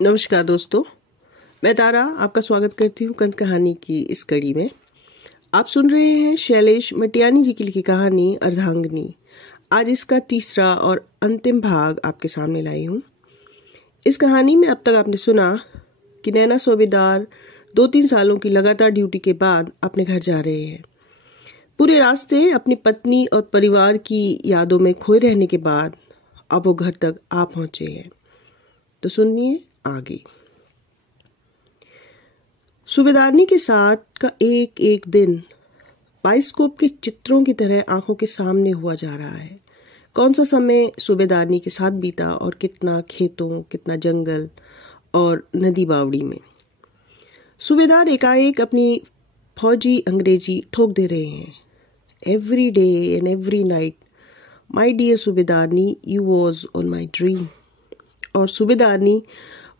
नमस्कार दोस्तों, मैं तारा आपका स्वागत करती हूँ कंद कहानी की इस कड़ी में। आप सुन रहे हैं शैलेश मटियानी जी की लिखी कहानी अर्धांगिनी। आज इसका तीसरा और अंतिम भाग आपके सामने लाई हूँ। इस कहानी में अब तक आपने सुना कि नैना सूबेदार 2-3 सालों की लगातार ड्यूटी के बाद अपने घर जा रहे हैं। पूरे रास्ते अपनी पत्नी और परिवार की यादों में खोए रहने के बाद अब वो घर तक आ पहुंचे हैं। तो सुनिए आगे। सूबेदारनी के साथ का एक एक दिन बाइस्कोप के चित्रों की तरह आंखों के सामने हुआ जा रहा है। कौन सा समय सूबेदारनी के साथ बीता और कितना खेतों, कितना जंगल और नदी बावड़ी में। सूबेदार एकाएक अपनी फौजी अंग्रेजी ठोक दे रहे हैं। Every day and every night my dear सूबेदारनी, you was on my dream. और सूबेदारनी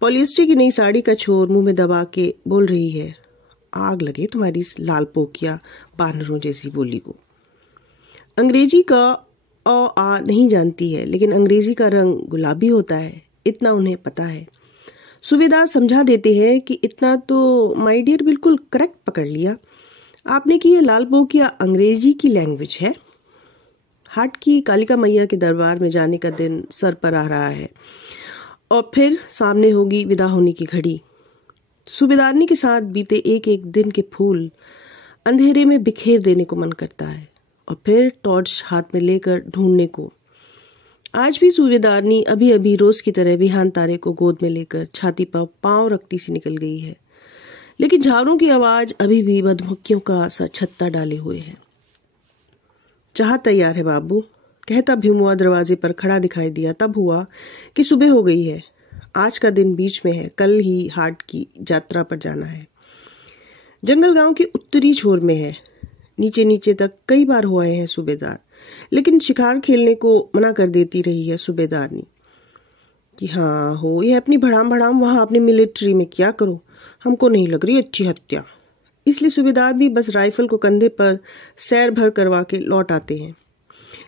पॉलिएस्टर की नई साड़ी का छोर मुंह में दबा के बोल रही है, आग लगे तुम्हारी इस लाल पोकिया बानरों जैसी बोली को। अंग्रेजी का आ नहीं जानती है, लेकिन अंग्रेजी का रंग गुलाबी होता है, इतना उन्हें पता है। सूबेदार समझा देते हैं कि इतना तो माय डियर बिल्कुल करेक्ट पकड़ लिया आपने कि यह लाल पोकिया अंग्रेजी की लैंग्वेज है। हाट की कालिका मैया के दरबार में जाने का दिन सर पर आ रहा है और फिर सामने होगी विदा होने की घड़ी। सूबेदारनी के साथ बीते एक एक दिन के फूल अंधेरे में बिखेर देने को मन करता है और फिर टॉर्च हाथ में लेकर ढूंढने को। आज भी सूबेदारनी अभी अभी रोज की तरह बिहान तारे को गोद में लेकर छाती पर पांव रखती सी निकल गई है, लेकिन झाड़ों की आवाज अभी भी मधुमक्खियों का सा छत्ता डाले हुए है। चाह तैयार है बाबू, कहता भीमुआ दरवाजे पर खड़ा दिखाई दिया। तब हुआ कि सुबह हो गई है। आज का दिन बीच में है, कल ही हाट की यात्रा पर जाना है। जंगल गांव के उत्तरी छोर में है। नीचे नीचे तक कई बार हुए हैं सूबेदार, लेकिन शिकार खेलने को मना कर देती रही है सूबेदारनी कि हाँ हो यह अपनी भड़ाम भड़ाम वहां अपनी मिलिट्री में क्या करो, हमको नहीं लग रही अच्छी हत्या। इसलिए सूबेदार भी बस राइफल को कंधे पर सैर भर करवा के लौट आते हैं।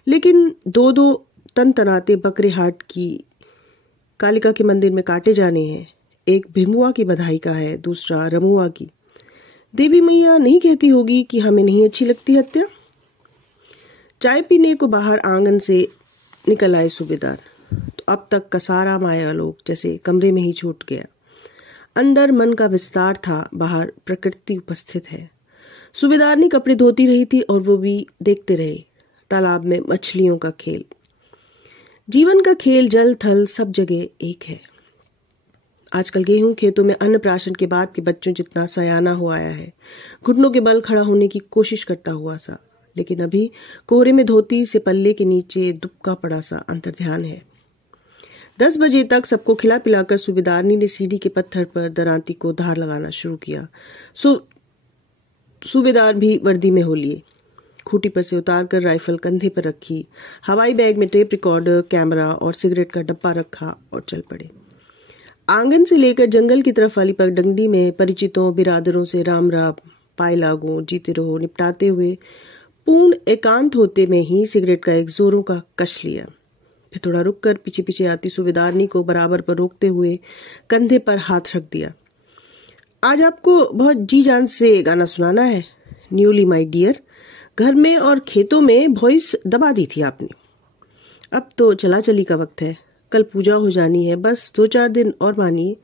लेकिन दो तन तनाते बकरे हाट की कालिका के मंदिर में काटे जाने हैं। एक भीमुआ की बधाई का है, दूसरा रमुआ की। देवी मैया नहीं कहती होगी कि हमें नहीं अच्छी लगती हत्या। चाय पीने को बाहर आंगन से निकल आए सूबेदार तो अब तक का सारा माया लोग जैसे कमरे में ही छूट गया। अंदर मन का विस्तार था, बाहर प्रकृति उपस्थित है। सूबेदारनी कपड़े धोती रही थी और वो भी देखते रहे तालाब में मछलियों का खेल। जीवन का खेल जल थल सब जगह एक है। आजकल गेहूं खेतों में अन्नप्राशन के बाद के बच्चों जितना सयाना हो आया है, घुटनों के बल खड़ा होने की कोशिश करता हुआ सा, लेकिन अभी कोहरे में धोती से पल्ले के नीचे दुबका पड़ा सा अंतर्ध्यान है। 10 बजे तक सबको खिला पिलाकर सूबेदारनी ने सीढ़ी के पत्थर पर दरांती को धार लगाना शुरू किया। सूबेदार भी वर्दी में हो लिए। खूंटी पर से उतारकर राइफल कंधे पर रखी, हवाई बैग में टेप रिकॉर्डर, कैमरा और सिगरेट का डब्बा रखा और चल पड़े। आंगन से लेकर जंगल की तरफ वाली पगडंडी में परिचितों बिरादरों से राम राम, पाए लागो, जीते रहो निपटाते हुए पूर्ण एकांत होते में ही सिगरेट का एक जोरों का कश लिया। फिर थोड़ा रुककर पीछे पीछे आती सूबेदारनी को बराबर पर रोकते हुए कंधे पर हाथ रख दिया। आज आपको बहुत जी जान से गाना सुनाना है। न्यूली माय डियर, घर में और खेतों में वॉइस दबा दी थी आपने। अब तो चला चली का वक्त है, कल पूजा हो जानी है, बस 2-4 दिन और मानिए,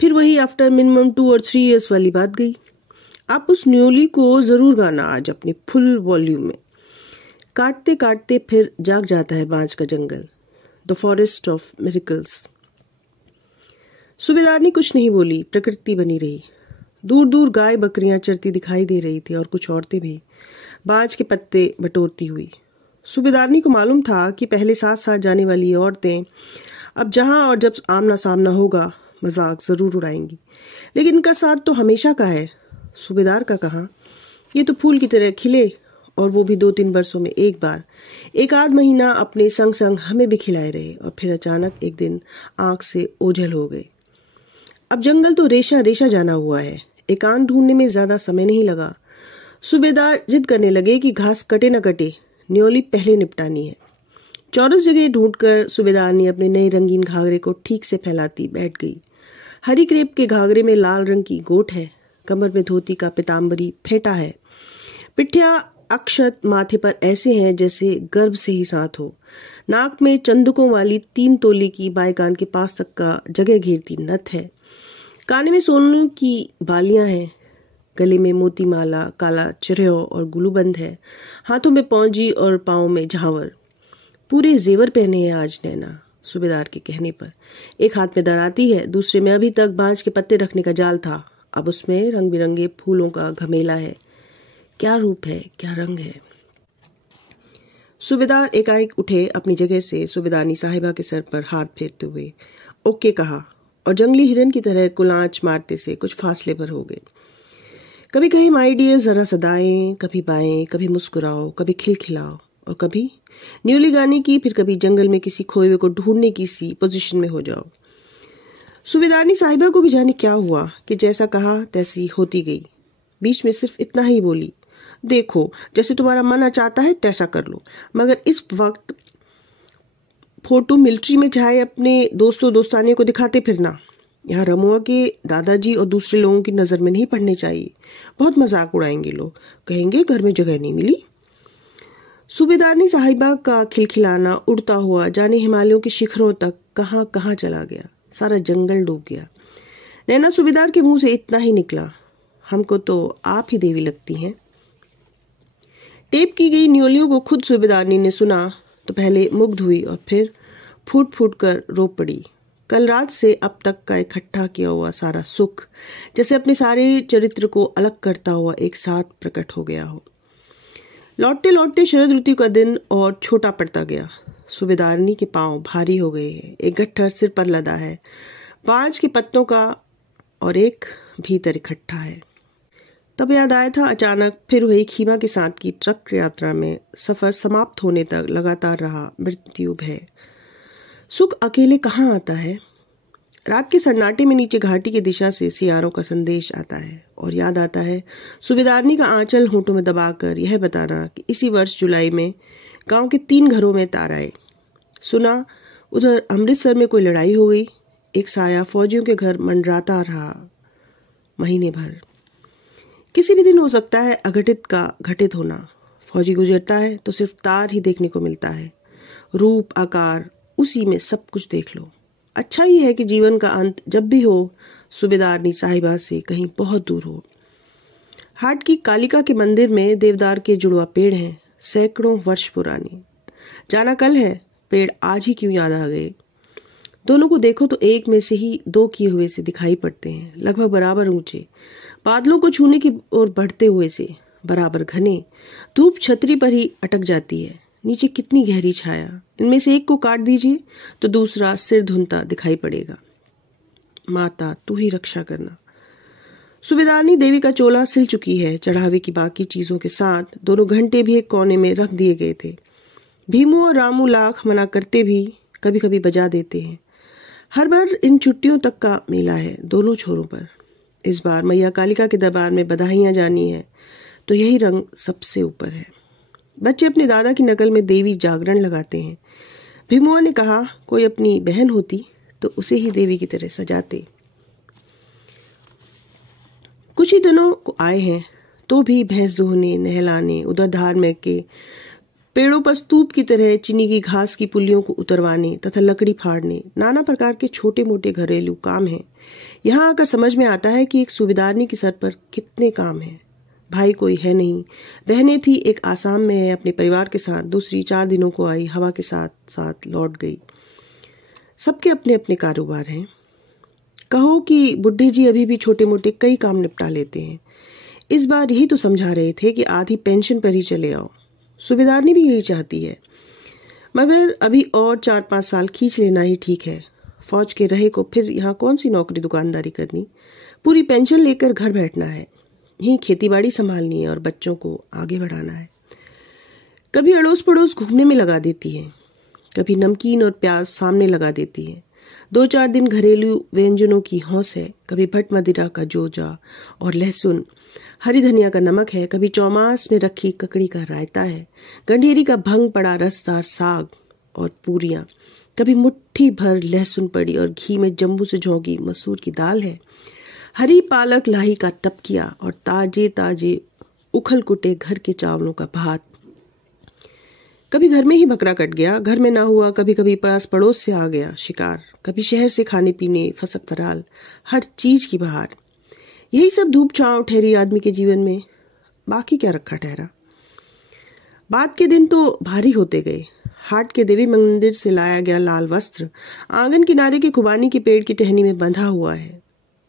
फिर वही आफ्टर मिनिमम 2 और 3 इयर्स वाली बात गई। आप उस न्यूली को जरूर गाना आज अपने फुल वॉल्यूम में। काटते काटते फिर जाग जाता है बांझ का जंगल, द फॉरेस्ट ऑफ मिरेकल्स। सूबेदारनी कुछ नहीं बोली, प्रकृति बनी रही। दूर दूर गाय बकरियां चरती दिखाई दे रही थी और कुछ औरतें भी बाज के पत्ते बटोरती हुई। सूबेदारनी को मालूम था कि पहले साथ साथ जाने वाली औरतें अब जहां और जब आमना सामना होगा मजाक जरूर उड़ाएंगी, लेकिन इनका साथ तो हमेशा का है। सूबेदार का कहां, ये तो फूल की तरह खिले और वो भी 2-3 बरसों में एक बार, एक आध महीना अपने संग संग हमें भी खिलाए रहे और फिर अचानक एक दिन आंख से ओझल हो गए। अब जंगल तो रेशा रेशा जाना हुआ है। एकांत ढूंढने में ज्यादा समय नहीं लगा। सूबेदार जिद करने लगे कि घास कटे न कटे, न्योली पहले निपटानी है। चौरस जगह ढूंढकर सूबेदार ने अपने नए रंगीन घाघरे को ठीक से फैलाती बैठ गई। हरी क्रेप के घाघरे में लाल रंग की गोट है, कमर में धोती का पीताम्बरी फेंटा है, पिठिया अक्षत माथे पर ऐसे हैं जैसे गर्भ से ही साथ हो। नाक में चंदुकों वाली 3 तोले की बाएं कान के पास तक का जगह घेरती नथ है। काने में सोने की बालियां हैं, गले में मोती माला, काला चिरह और गुलूबंद है। हाथों में पौंजी और पाँव में झांवर। पूरे जेवर पहने हैं आज नैना, सूबेदार के कहने पर। एक हाथ में दराती है, दूसरे में अभी तक बांज के पत्ते रखने का जाल था, अब उसमें रंग बिरंगे फूलों का घमेला है। क्या रूप है, क्या रंग है। सूबेदार एकाएक उठे अपनी जगह से, सूबेदारनी साहिबा के सर पर हाथ फेरते हुए ओके कहा और जंगली हिरन की तरह कुलांच मारते से कुछ फासले पर हो गए। कभी कहे माय डियर जरा सदाएं, कभी बाएं, कभी मुस्कुराओ, कभी खिलखिलाओ और कभी न्यूली गाने की, फिर कभी जंगल में किसी खोए हुए को ढूंढने की सी पोजीशन में हो जाओ। सूबेदारनी साहिबा को भी जाने क्या हुआ कि जैसा कहा तैसी होती गई। बीच में सिर्फ इतना ही बोली, देखो जैसे तुम्हारा मन चाहता है तैसा कर लो, मगर इस वक्त फोटो मिलिट्री में चाहे अपने दोस्तों दोस्ताने को दिखाते फिरना। यहाँ रमुआ के दादाजी और दूसरे लोगों की नजर में नहीं पड़ने चाहिए, बहुत मजाक उड़ाएंगे लोग, कहेंगे घर में जगह नहीं मिली। सूबेदारनी साहिबा का खिलखिलाना उड़ता हुआ जाने हिमालयों के शिखरों तक कहां कहां चला गया, सारा जंगल डूब गया। नैना सूबेदार के मुंह से इतना ही निकला, हमको तो आप ही देवी लगती हैं। टेप की गई न्योलियों को खुद सूबेदारनी ने सुना तो पहले मुग्ध हुई और फिर फूट फूट कर रो पड़ी। कल रात से अब तक का इकट्ठा किया हुआ सारा सुख जैसे अपने सारे चरित्र को अलग करता हुआ एक साथ प्रकट हो गया हो। लौटते लौटते शरद ऋतु का दिन और छोटा पड़ता गया। सूबेदारनी के पांव भारी हो गए हैं, एक गट्ठर सिर पर लदा है, 5 के पत्तों का, और एक भीतर इकट्ठा है। तब याद आया था अचानक फिर वही खीमा के साथ की ट्रक यात्रा में सफर समाप्त होने तक लगातार रहा मृत्यु भय। सुख अकेले कहाँ आता है। रात के सन्नाटे में नीचे घाटी की दिशा से सियारों का संदेश आता है और याद आता है सूबेदारनी का आंचल होठों में दबाकर यह बताना कि इसी वर्ष जुलाई में गांव के 3 घरों में तार आए। सुना उधर अमृतसर में कोई लड़ाई हो गई। एक साया फौजियों के घर मंडराता रहा महीने भर। किसी भी दिन हो सकता है अघटित का घटित होना। फौजी गुजरता है तो सिर्फ तार ही देखने को मिलता है, रूप आकार उसी में सब कुछ देख लो। अच्छा ही है कि जीवन का अंत जब भी हो सूबेदारनी साहिबा से कहीं बहुत दूर हो। हाट की कालिका के मंदिर में देवदार के जुड़वा पेड़ हैं, सैकड़ों वर्ष पुराने। जाना कल है, पेड़ आज ही क्यों याद आ गए। दोनों को देखो तो एक में से ही 2 किए हुए से दिखाई पड़ते हैं, लगभग बराबर ऊंचे, बादलों को छूने की ओर बढ़ते हुए से, बराबर घने। धूप छतरी पर ही अटक जाती है, नीचे कितनी गहरी छाया। इनमें से एक को काट दीजिए तो दूसरा सिर धुनता दिखाई पड़ेगा। माता तू ही रक्षा करना। सूबेदारनी देवी का चोला सिल चुकी है, चढ़ावे की बाकी चीजों के साथ। दोनों घंटे भी एक कोने में रख दिए गए थे। भीमू और रामू लाख मना करते भी कभी कभी बजा देते हैं। हर बार इन छुट्टियों तक का मेला है दोनों छोरों पर। इस बार मैया कालिका के दरबार में बधाइयां जानी है तो यही रंग सबसे ऊपर है। बच्चे अपने दादा की नकल में देवी जागरण लगाते हैं। भीमुआ ने कहा कोई अपनी बहन होती तो उसे ही देवी की तरह सजाते। कुछ ही दिनों को आए हैं तो भी भैंस धोने, नहलाने, उधर धार में के पेड़ों पर स्तूप की तरह चीनी की घास की पुलियों को उतरवाने तथा लकड़ी फाड़ने, नाना प्रकार के छोटे मोटे घरेलू काम हैं। यहाँ आकर समझ में आता है कि एक सूबेदारनी के सर पर कितने काम हैं। भाई कोई है नहीं, बहनें थी, एक आसाम में है अपने परिवार के साथ, दूसरी 4 दिनों को आई, हवा के साथ साथ लौट गई। सबके अपने अपने कारोबार हैं। कहो कि बुढ़े जी अभी भी छोटे मोटे कई काम निपटा लेते हैं। इस बार यही तो समझा रहे थे कि आधी पेंशन पर ही चले आओ। सूबेदारनी भी यही चाहती है, मगर अभी और 4-5 साल खींच लेना ही ठीक है। फौज के रहे को फिर यहाँ कौन सी नौकरी दुकानदारी करनी, पूरी पेंशन लेकर घर बैठना है, यहीं खेतीबाड़ी संभालनी है और बच्चों को आगे बढ़ाना है। कभी अड़ोस पड़ोस घूमने में लगा देती है, कभी नमकीन और प्याज सामने लगा देती है। 2-4 दिन घरेलू व्यंजनों की हौस है, कभी भट मदिरा का जोजा और लहसुन, हरी धनिया का नमक है, कभी चौमास में रखी ककड़ी का रायता है, गंढेरी का भंग पड़ा रसदार साग और पूरियां, कभी मुट्ठी भर लहसुन पड़ी और घी में जम्बू से झोंकी मसूर की दाल है, हरी पालक लाही का टपकिया और ताजे ताजे उखल कुटे घर के चावलों का भात। कभी घर में ही बकरा कट गया, घर में ना हुआ, कभी कभी पास पड़ोस से आ गया शिकार, कभी शहर से खाने पीने फसक फराल, हर चीज की बहार। यही सब धूप छांव ठहरी आदमी के जीवन में, बाकी क्या रखा ठहरा। बाद के दिन तो भारी होते गए। हाट के देवी मंदिर से लाया गया लाल वस्त्र आंगन किनारे के खुबानी के पेड़ की टहनी में बंधा हुआ है,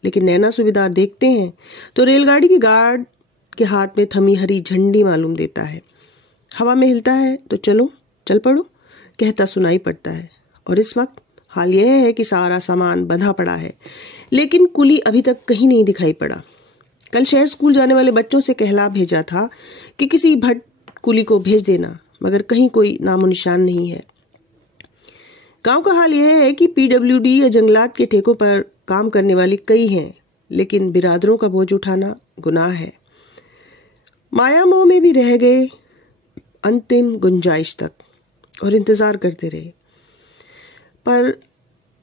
लेकिन नैना सूबेदार देखते हैं तो रेलगाड़ी के गार्ड के हाथ में थमी हरी झंडी मालूम देता है। हवा में हिलता है तो चलो चल पड़ो कहता सुनाई पड़ता है। और इस वक्त हाल यह है कि सारा सामान बंधा पड़ा है, लेकिन कुली अभी तक कहीं नहीं दिखाई पड़ा। कल शहर स्कूल जाने वाले बच्चों से कहला भेजा था कि किसी भट्ट कुली को भेज देना, मगर कहीं कोई नामो निशान नहीं है। गांव का हाल यह है कि पीडब्ल्यूडी या जंगलात के ठेकों पर काम करने वाले कई हैं, लेकिन बिरादरों का बोझ उठाना गुनाह है। माया मोह में भी रह गए अंतिम गुंजाइश तक और इंतजार करते रहे। पर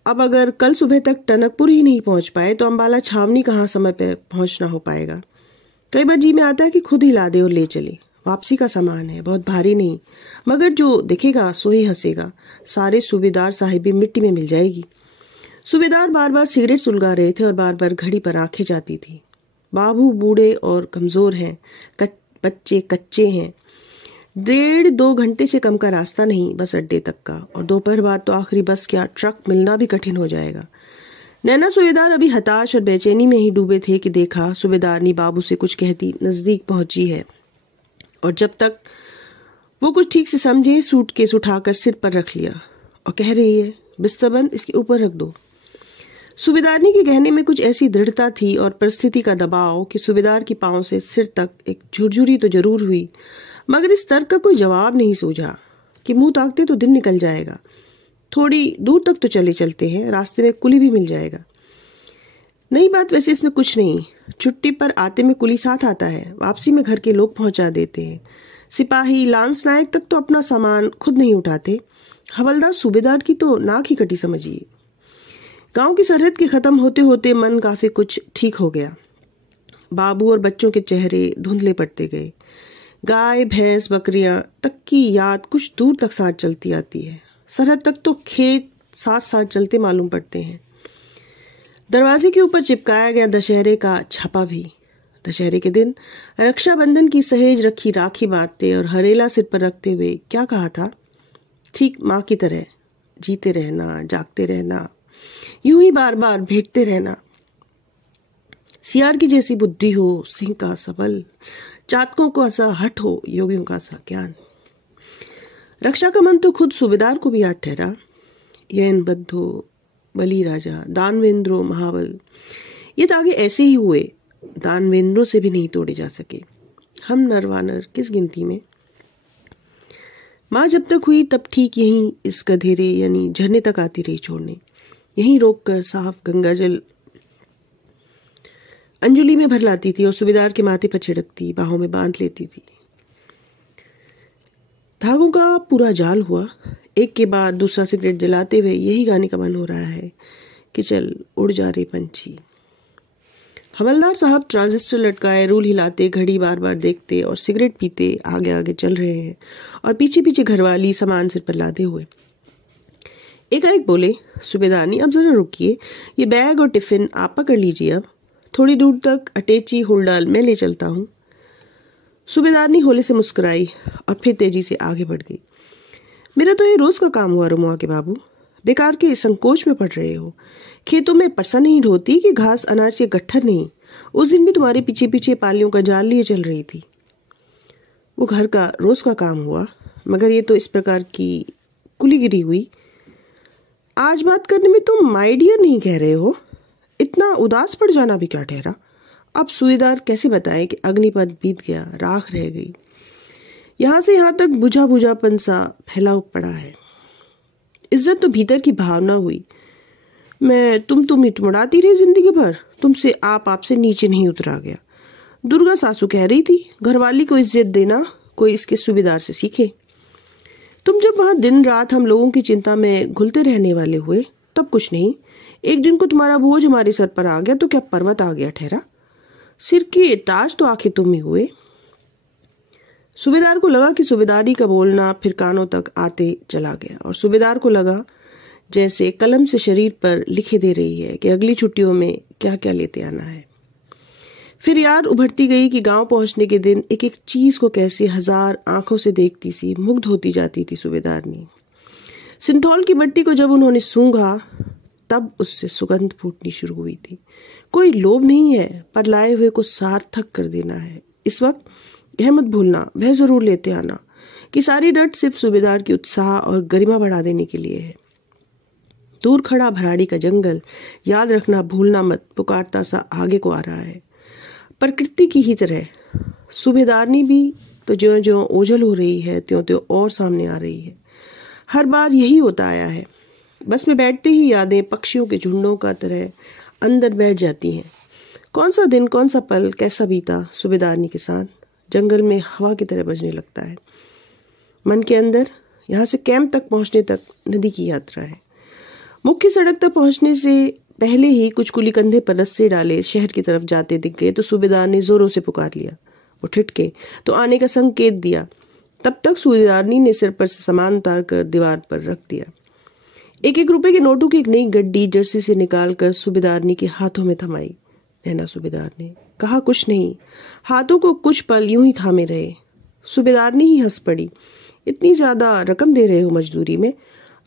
अब अगर कल सुबह तक टनकपुर ही नहीं पहुंच पाए तो अंबाला छावनी कहाँ समय पर पहुंचना हो पाएगा। कई बार जी में आता है कि खुद ही ला दे और ले चले। वापसी का सामान है, बहुत भारी नहीं, मगर जो दिखेगा सो ही हंसेगा। सारे सूबेदार साहिबी मिट्टी में मिल जाएगी। सूबेदार बार बार सिगरेट सुलगा रहे थे और बार बार घड़ी पर आंखें जाती थी। बाबू बूढ़े और कमजोर हैं, बच्चे कच्चे हैं। 1.5-2 घंटे से कम का रास्ता नहीं बस अड्डे तक का, और दोपहर बाद तो आखिरी बस क्या ट्रक मिलना भी कठिन हो जाएगा। नैना सूबेदार अभी हताश और बेचैनी में ही डूबे थे कि देखा सूबेदारनी बाबू से कुछ कहती नजदीक पहुंची है, और जब तक वो कुछ ठीक से समझे सूटकेस उठाकर सिर पर रख लिया और कह रही है, बिस्तरबंद इसके ऊपर रख दो। सूबेदारनी के कहने में कुछ ऐसी दृढ़ता थी और परिस्थिति का दबाव कि सूबेदार की पांव से सिर तक एक झुरझुरी तो जरूर हुई, मगर इस तर्क का कोई जवाब नहीं सूझा कि मुंह ताकते तो दिन निकल जाएगा। थोड़ी दूर तक तो चले चलते हैं, रास्ते में कुली भी मिल जाएगा। नई बात वैसे इसमें कुछ नहीं। छुट्टी पर आते में कुली साथ आता है, वापसी में घर के लोग पहुंचा देते हैं। सिपाही लांस नायक तक तो अपना सामान खुद नहीं उठाते। हवलदार सूबेदार की तो नाक ही कटी समझिए। गांव की सरहद के खत्म होते होते मन काफी कुछ ठीक हो गया। बाबू और बच्चों के चेहरे धुंधले पड़ते गए। गाय भैंस बकरियां तक की याद कुछ दूर तक साथ चलती आती है। सरहद तक तो खेत साथ साथ चलते मालूम पड़ते हैं। दरवाजे के ऊपर चिपकाया गया दशहरे का छापा भी। दशहरे के दिन रक्षाबंधन की सहेज रखी राखी बांधते और हरेला सिर पर रखते हुए क्या कहा था, ठीक माँ की तरह जीते रहना, जागते रहना, यूं ही बार बार भेंटते रहना। सियार की जैसी बुद्धि हो, सिंह का सबल, चातकों को ऐसा हट हो, योगियों का सा ज्ञान। रक्षा का मन तो खुद सूबेदार को भी याद ठहरा। यन बद्धो बली राजा दानवेंद्रो महाबल, ये तागे ऐसे ही हुए, दानवेंद्रों से भी नहीं तोड़े जा सके। हम नरवानर किस गिनती में। माँ जब तक हुई तब ठीक यहीं इस गधेरे यानी झरने तक आती रही छोड़ने। यहीं रोककर साफ गंगा जल अंजुली में भर लाती थी और सूबेदार के माथे पर छिड़कती, बाहों में बांध लेती थी। धागों का पूरा जाल हुआ। एक के बाद दूसरा सिगरेट जलाते हुए यही गाने का मन हो रहा है कि चल उड़ जा रे पंछी। हवलदार साहब ट्रांजिस्टर लटकाए, रूल हिलाते, घड़ी बार बार देखते और सिगरेट पीते आगे आगे चल रहे हैं, और पीछे पीछे घरवाली सामान सिर पर लादे हुए। एकाएक बोले, सूबेदारनी अब जरा रुकिए, ये बैग और टिफिन आप पकड़ लीजिए, अब थोड़ी दूर तक अटैची हुलडाल मैं ले चलता हूँ। सूबेदारनी होले से मुस्कुराई और फिर तेजी से आगे बढ़ गई। मेरा तो ये रोज का काम हुआ रमुआ के बाबू, बेकार के संकोच में पड़ रहे हो। खेतों में परसा नहीं ढोती कि घास अनाज के गट्ठर नहीं। उस दिन भी तुम्हारे पीछे पीछे पालियों का जाल लिए चल रही थी। वो घर का रोज का काम हुआ, मगर ये तो इस प्रकार की कुलीगिरी हुई। आज बात करने में तुम माय डियर नहीं कह रहे हो, इतना उदास पड़ जाना भी क्या ठहरा। अब सूबेदार कैसे बताए कि अग्निपथ बीत गया, राख रह गई। यहां से यहां तक बुझा बुझापन सा फैला पड़ा है। इज्जत तो भीतर की भावना हुई। मैं तुम हिटमुड़ाती रही जिंदगी भर, तुमसे आपसे नीचे नहीं उतरा गया। दुर्गा सासू कह रही थी, घरवाली को इज्जत देना कोई इसके सूबेदार से सीखे। तुम जब वहां दिन रात हम लोगों की चिंता में घुलते रहने वाले हुए तब कुछ नहीं, एक दिन को तुम्हारा बोझ हमारे सर पर आ गया तो क्या पर्वत आ गया ठहरा? सिर के ताज तो आखिर तुम ही हुए। सूबेदार को लगा कि सूबेदारी का बोलना फिर कानों तक आते चला गया और सूबेदार को लगा जैसे कलम से शरीर पर लिखे दे रही है कि अगली छुट्टियों में क्या क्या लेते आना है। फिर याद उभरती गई कि गांव पहुंचने के दिन एक एक चीज को कैसे हजार आंखों से देखती सी मुग्ध होती जाती थी सूबेदारनी। सिंथौल की बट्टी को जब उन्होंने सूंघा तब उससे सुगंध फूटनी शुरू हुई थी। कोई लोभ नहीं है, पर लाए हुए को सार्थक कर देना है। इस वक्त यह मत भूलना, वह जरूर लेते आना, कि सारी रट सिर्फ सूबेदार की उत्साह और गरिमा बढ़ा देने के लिए है। दूर खड़ा भराड़ी का जंगल, याद रखना भूलना मत, पुकारता सा आगे को आ रहा है। प्रकृति की ही तरह सूबेदारनी भी तो ज्यों ज्यों ओझल हो रही है त्यों त्यों और सामने आ रही है। हर बार यही होता आया है। बस में बैठते ही यादें पक्षियों के झुंडों का तरह अंदर बैठ जाती हैं। कौन सा दिन, कौन सा पल कैसा बीता सूबेदारनी के साथ, जंगल में हवा की तरह बजने लगता है। मन के अंदर यहाँ से कैंप तक पहुंचने तक नदी की यात्रा है। मुख्य सड़क तक पहुंचने से पहले ही कुछ कुली कंधे पर रस्से डाले शहर की तरफ जाते दिख गए तो सूबेदार ने जोरों से पुकार लिया। वो ठिठके तो आने का संकेत दिया। तब तक सूबेदारनी ने सिर पर से सामान उतार कर दीवार पर रख दिया। एक एक रुपए के नोटों की एक नई गड्डी जर्सी से निकालकर सूबेदारनी के हाथों में थमाई। नैना सूबेदार ने कहा कुछ नहीं, हाथों को कुछ पल यूं ही थामे रहे। सूबेदारनी ही हंस पड़ी। इतनी ज्यादा रकम दे रहे हो मजदूरी में,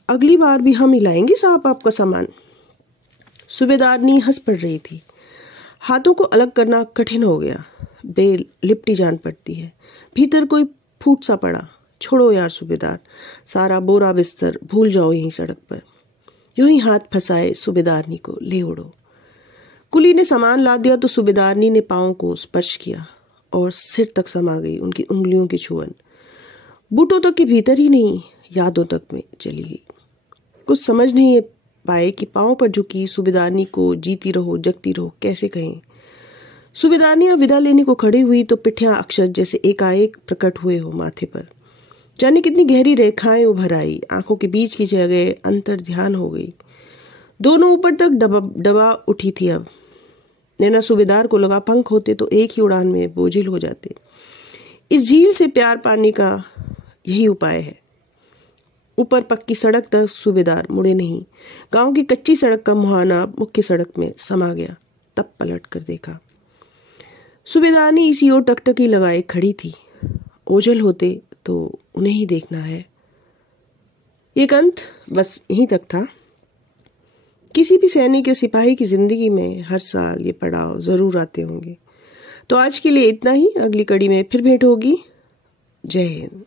अगली बार भी हम ही लाएंगे साहब आपका सामान। सूबेदारनी हंस पड़ रही थी। हाथों को अलग करना कठिन हो गया। बेल लिपटी जान पड़ती है। भीतर कोई फूट सा पड़ा। छोड़ो यार सूबेदार, सारा बोरा बिस्तर भूल जाओ यहीं सड़क पर। यूं ही हाथ फंसाए सूबेदारनी को ले उड़ो। कुली ने सामान ला दिया तो सूबेदारनी ने पांव को स्पर्श किया और सिर तक समा गई उनकी उंगलियों की छुअन। बूटों तक के भीतर ही नहीं, यादों तक में चली गई। कुछ समझ नहीं पाए कि पांव पर झुकी सूबेदारनी को जीती रहो जगती रहो कैसे कहें। सूबेदारनी विदा लेने को खड़ी हुई तो पिठियां अक्षर जैसे एकाएक प्रकट हुए हो माथे पर। जाने कितनी गहरी रेखाएं उभर आई। आंखों के बीच की जगह अंतर ध्यान हो गई। दोनों ऊपर तक दबा उठी थी। अब नैना सूबेदार को लगा पंख होते तो एक ही उड़ान में बोझिल हो जाते। इस झील से प्यार पाने का यही उपाय है। ऊपर पक्की सड़क तक सूबेदार मुड़े नहीं। गांव की कच्ची सड़क का मुहाना मुख्य सड़क में समा गया। तब पलट कर देखा। सूबेदारनी इसी ओर टकटकी लगाए खड़ी थी। ओझल होते तो उन्हें ही देखना है। ये अंत बस यहीं तक था। किसी भी सैनिक या सिपाही की जिंदगी में हर साल ये पड़ाव जरूर आते होंगे। तो आज के लिए इतना ही। अगली कड़ी में फिर भेंट होगी। जय हिंद।